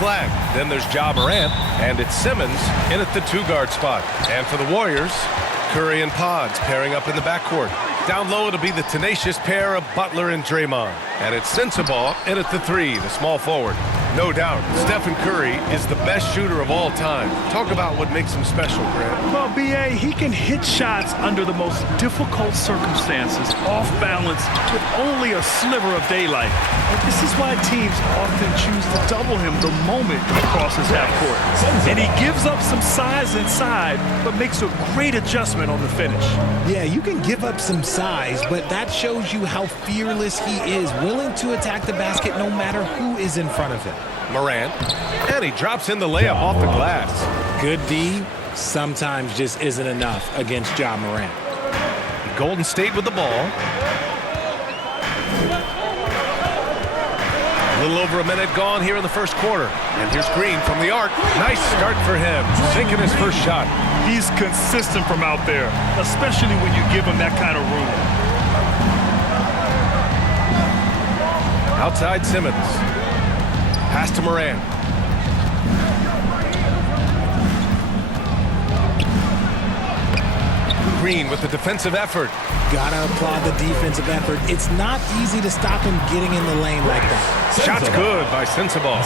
flag. Then there's Ja Morant, and it's Simmons in at the 2-guard spot. And for the Warriors, Curry and Pods pairing up in the backcourt. Down low, it'll be the tenacious pair of Butler and Draymond. And it's Sensabaugh in at the 3, the small forward. No doubt, Stephen Curry is the best shooter of all time. Talk about what makes him special, Grant. Well, B.A., he can hit shots under the most difficult circumstances, off balance, with only a sliver of daylight. And this is why teams often choose to double him the moment he crosses half court. And he gives up some size inside, but makes a great adjustment on the finish. Yeah, you can give up some size, but that shows you how fearless he is, willing to attack the basket no matter who is in front of him. Morant, and he drops in the layup off the glass. Good D sometimes just isn't enough against Ja Morant. Golden State with the ball. A little over a minute gone here in the first quarter. And here's Green from the arc. Nice start for him, sinking his first shot. He's consistent from out there, especially when you give him that kind of room. Outside Simmons. Pass to Morant. Green with the defensive effort. Gotta applaud the defensive effort. It's not easy to stop him getting in the lane like that. Shot's good by Sensabaugh.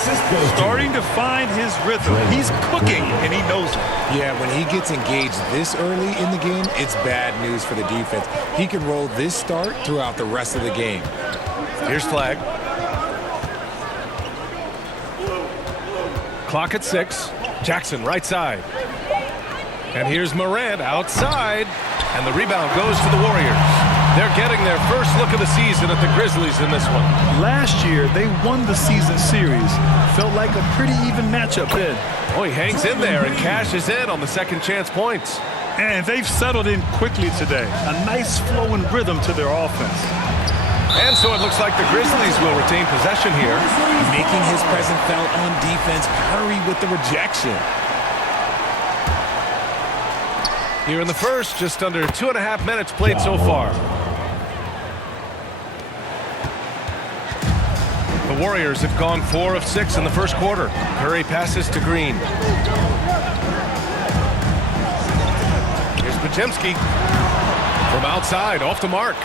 Starting to find his rhythm. He's cooking, and he knows it. Yeah, when he gets engaged this early in the game, it's bad news for the defense. He can roll this start throughout the rest of the game. Here's flag. Clock at 6. Jackson right side. And here's Morant outside. And the rebound goes to the Warriors. They're getting their first look of the season at the Grizzlies in this one. Last year, they won the season series. Felt like a pretty even matchup then. Oh, he hangs in there and cashes in on the second chance points. And they've settled in quickly today. A nice flow and rhythm to their offense. And so it looks like the Grizzlies will retain possession here. Making his presence felt on defense. Curry with the rejection. Here in the first, just under 2.5 minutes played so far. The Warriors have gone 4 of 6 in the first quarter. Curry passes to Green. Here's Podziemski from outside, off the mark.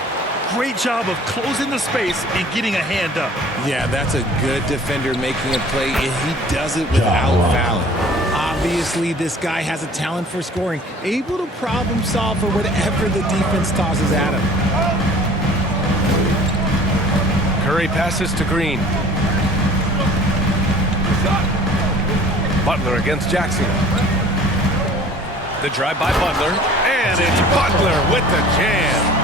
Great job of closing the space and getting a hand up. Yeah, that's a good defender making a play, and he does it without fouling. Obviously, this guy has a talent for scoring, able to problem solve for whatever the defense tosses at him. Curry passes to Green. Butler against Jackson. The drive by Butler, and it's Butler with the jam.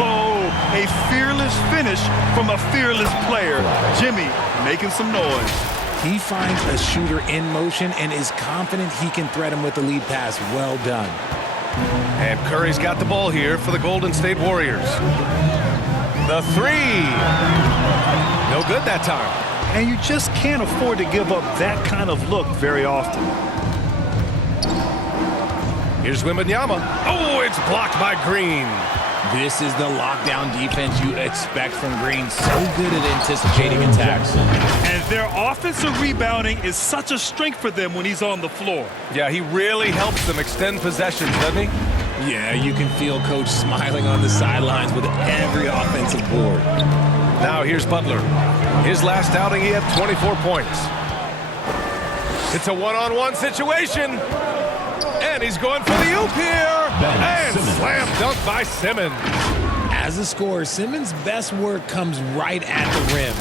Oh, a fearless finish from a fearless player. Jimmy making some noise. He finds a shooter in motion and is confident he can threat him with the lead pass. Well done. And Curry's got the ball here for the Golden State Warriors. The 3. No good that time. And you just can't afford to give up that kind of look very often. Here's Wembanyama. Oh, it's blocked by Green. This is the lockdown defense you expect from Green. So good at anticipating attacks. And their offensive rebounding is such a strength for them when he's on the floor. Yeah, he really helps them extend possessions, doesn't he? Yeah, you can feel Coach smiling on the sidelines with every offensive board. Now here's Butler. His last outing, he had 24 points. It's a one-on-one situation. And he's going for the oop here. And slam dunk by Simmons. As a scorer, Simmons' best work comes right at the rim.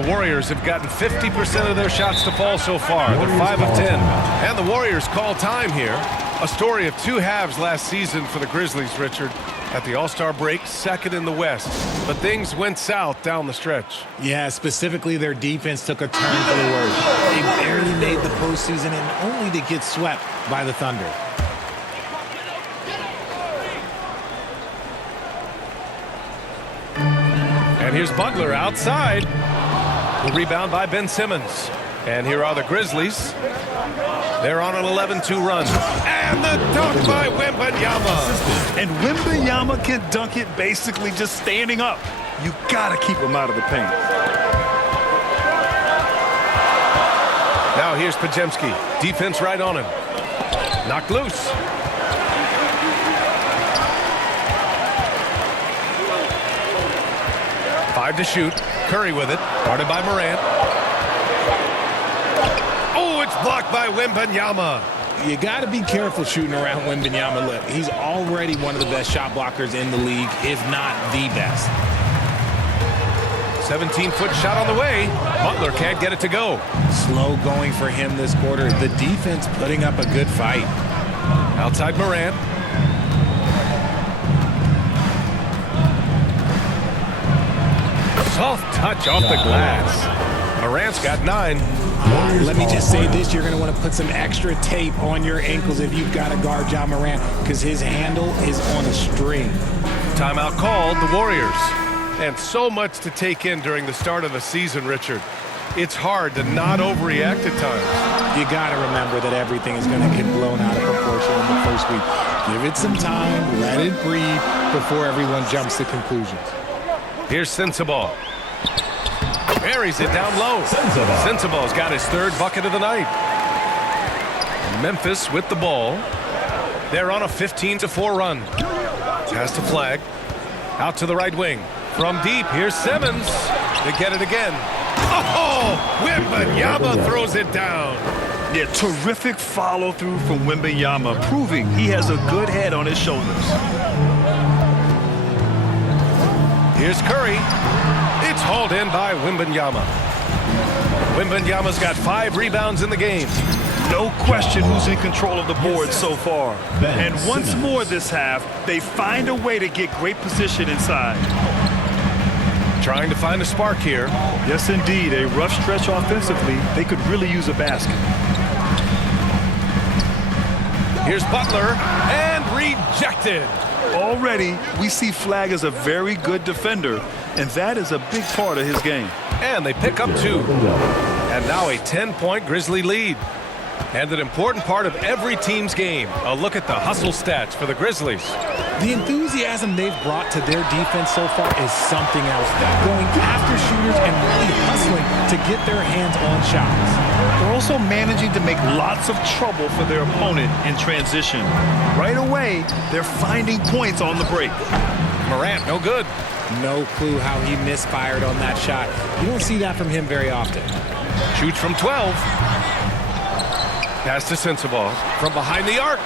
The Warriors have gotten 50% of their shots to fall so far. They're 5 of 10. And the Warriors call time here. A story of 2 halves last season for the Grizzlies, Richard. At the All-Star break, second in the West. But things went south down the stretch. Yeah, specifically their defense took a turn for the worse. They barely made the postseason and only to get swept by the Thunder. And here's Butler outside. The rebound by Ben Simmons. And here are the Grizzlies. They're on an 11-2 run. And the dunk by Wembanyama. And Wembanyama can dunk it basically just standing up. You got to keep him out of the paint. Now here's Podziemski. Defense right on him. Knocked loose. Five to shoot. Curry with it. Guarded by Morant. Oh, it's blocked by Wembanyama. You got to be careful shooting around Wembanyama. Look, he's already one of the best shot blockers in the league, if not the best. 17-foot shot on the way. Butler can't get it to go. Slow going for him this quarter. The defense putting up a good fight. Outside Morant. Soft touch off the glass. Morant's got 9. Let me just say this, you're going to want to put some extra tape on your ankles if you've got to guard Ja Morant, because his handle is on a string. Timeout called, the Warriors. And so much to take in during the start of the season, Richard. It's hard to not overreact at times. You got to remember that everything is going to get blown out of proportion in the first week. Give it some time, let it breathe before everyone jumps to conclusions. Here's Sensabaugh. Buries it down low. Sensabaugh's got his 3rd bucket of the night. Memphis with the ball. They're on a 15-4 run. Pass to Flag. Out to the right wing. From deep, here's Simmons. They get it again. Oh, Wembanyama throws it down. Yeah, terrific follow-through from Wembanyama, proving he has a good head on his shoulders. Here's Curry. It's hauled in by Wembanyama. Wembanyama's got 5 rebounds in the game. No question who's in control of the board so far. And once more this half, they find a way to get great position inside. Trying to find a spark here. Yes, indeed. A rough stretch offensively. They could really use a basket. Here's Butler, and rejected. Already, we see Flag as a very good defender, and that is a big part of his game. And they pick up 2. And now a 10-point Grizzly lead. And an important part of every team's game. A look at the hustle stats for the Grizzlies. The enthusiasm they've brought to their defense so far is something else. Going after shooters and really hustling to get their hands on shots. They're also managing to make lots of trouble for their opponent in transition. Right away, they're finding points on the break. Morant, no good. No clue how he misfired on that shot. You don't see that from him very often. Shoots from 12. Pass to Sensabaugh from behind the arc.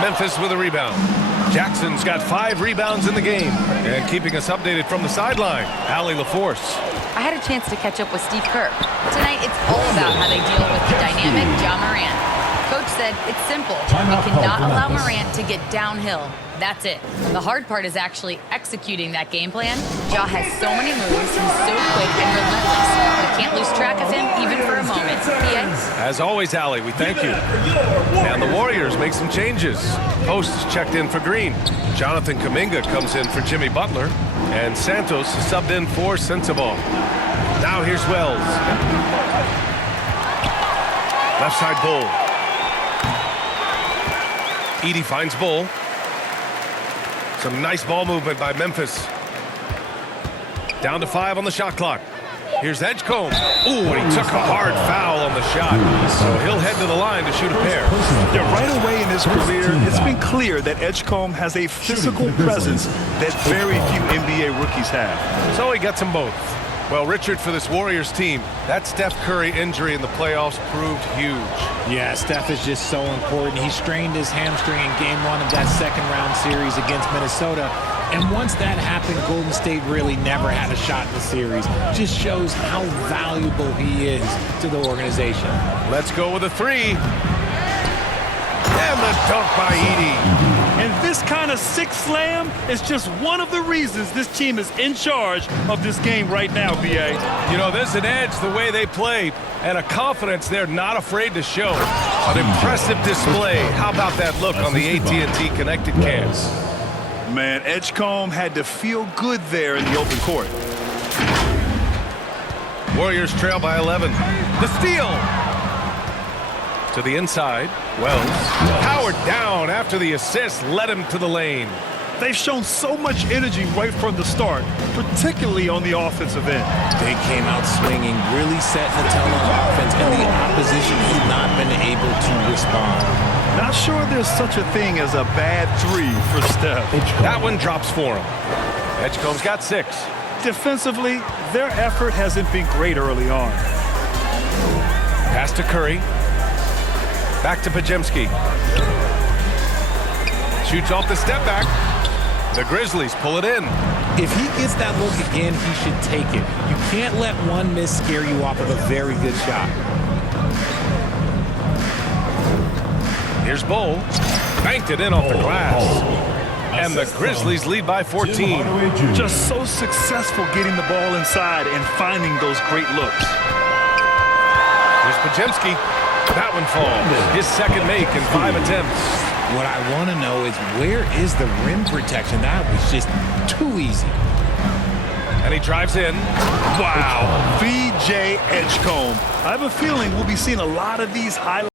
Memphis with a rebound. Jackson's got 5 rebounds in the game. And keeping us updated from the sideline, Allie LaForce. I had a chance to catch up with Steve Kerr. Tonight, it's all about how they deal with the dynamic Ja Morant. Coach said it's simple. We cannot allow Morant to get downhill. That's it. The hard part is actually executing that game plan. Ja has so many moves. He's so quick and relentless. We can't lose track of him even for a moment. PA? As always, Allie, we thank you. And the Warriors make some changes. Post is checked in for Green. Jonathan Kuminga comes in for Jimmy Butler. And Santos is subbed in for Sensabaugh. Now here's Wells. Left side Bull. Edey finds Bull. Some nice ball movement by Memphis. Down to 5 on the shot clock. Here's Edgecombe. Ooh, and he took a hard foul on the shot. So he'll head to the line to shoot a pair. Yeah, right away in his career, it's been clear that Edgecombe has a physical presence that very few NBA rookies have. So he gets them both. Well, Richard, for this Warriors team, that Steph Curry injury in the playoffs proved huge. Yeah, Steph is just so important. He strained his hamstring in Game 1 of that second-round series against Minnesota. And once that happened, Golden State really never had a shot in the series. Just shows how valuable he is to the organization. Let's go with a 3. And the dunk by Edey. And this kind of sick slam is just one of the reasons this team is in charge of this game right now, B.A. You know, there's an edge the way they play and a confidence they're not afraid to show. An impressive display. How about that look on the AT&T connected cams? Man, Edgecombe had to feel good there in the open court. Warriors trail by 11. The steal. To the inside. Wells. Powered down after the assist led him to the lane. They've shown so much energy right from the start, particularly on the offensive end. They came out swinging, really setting the tone on offense, and the opposition has not been able to respond. Not sure there's such a thing as a bad 3 for Steph. That one drops for him. Edgecombe's got 6. Defensively, their effort hasn't been great early on. Pass to Curry. Back to Podziemski. Shoots off the step back. The Grizzlies pull it in. If he gets that look again, he should take it. You can't let one miss scare you off of a very good shot. Here's Bull. Banked it in off the glass. And the Grizzlies lead by 14. Just so successful getting the ball inside and finding those great looks. Here's Podziemski. That one falls. His second make in 5 attempts. What I want to know is where is the rim protection? That was just too easy. And he drives in. Wow. VJ Edgecombe. I have a feeling we'll be seeing a lot of these highlights.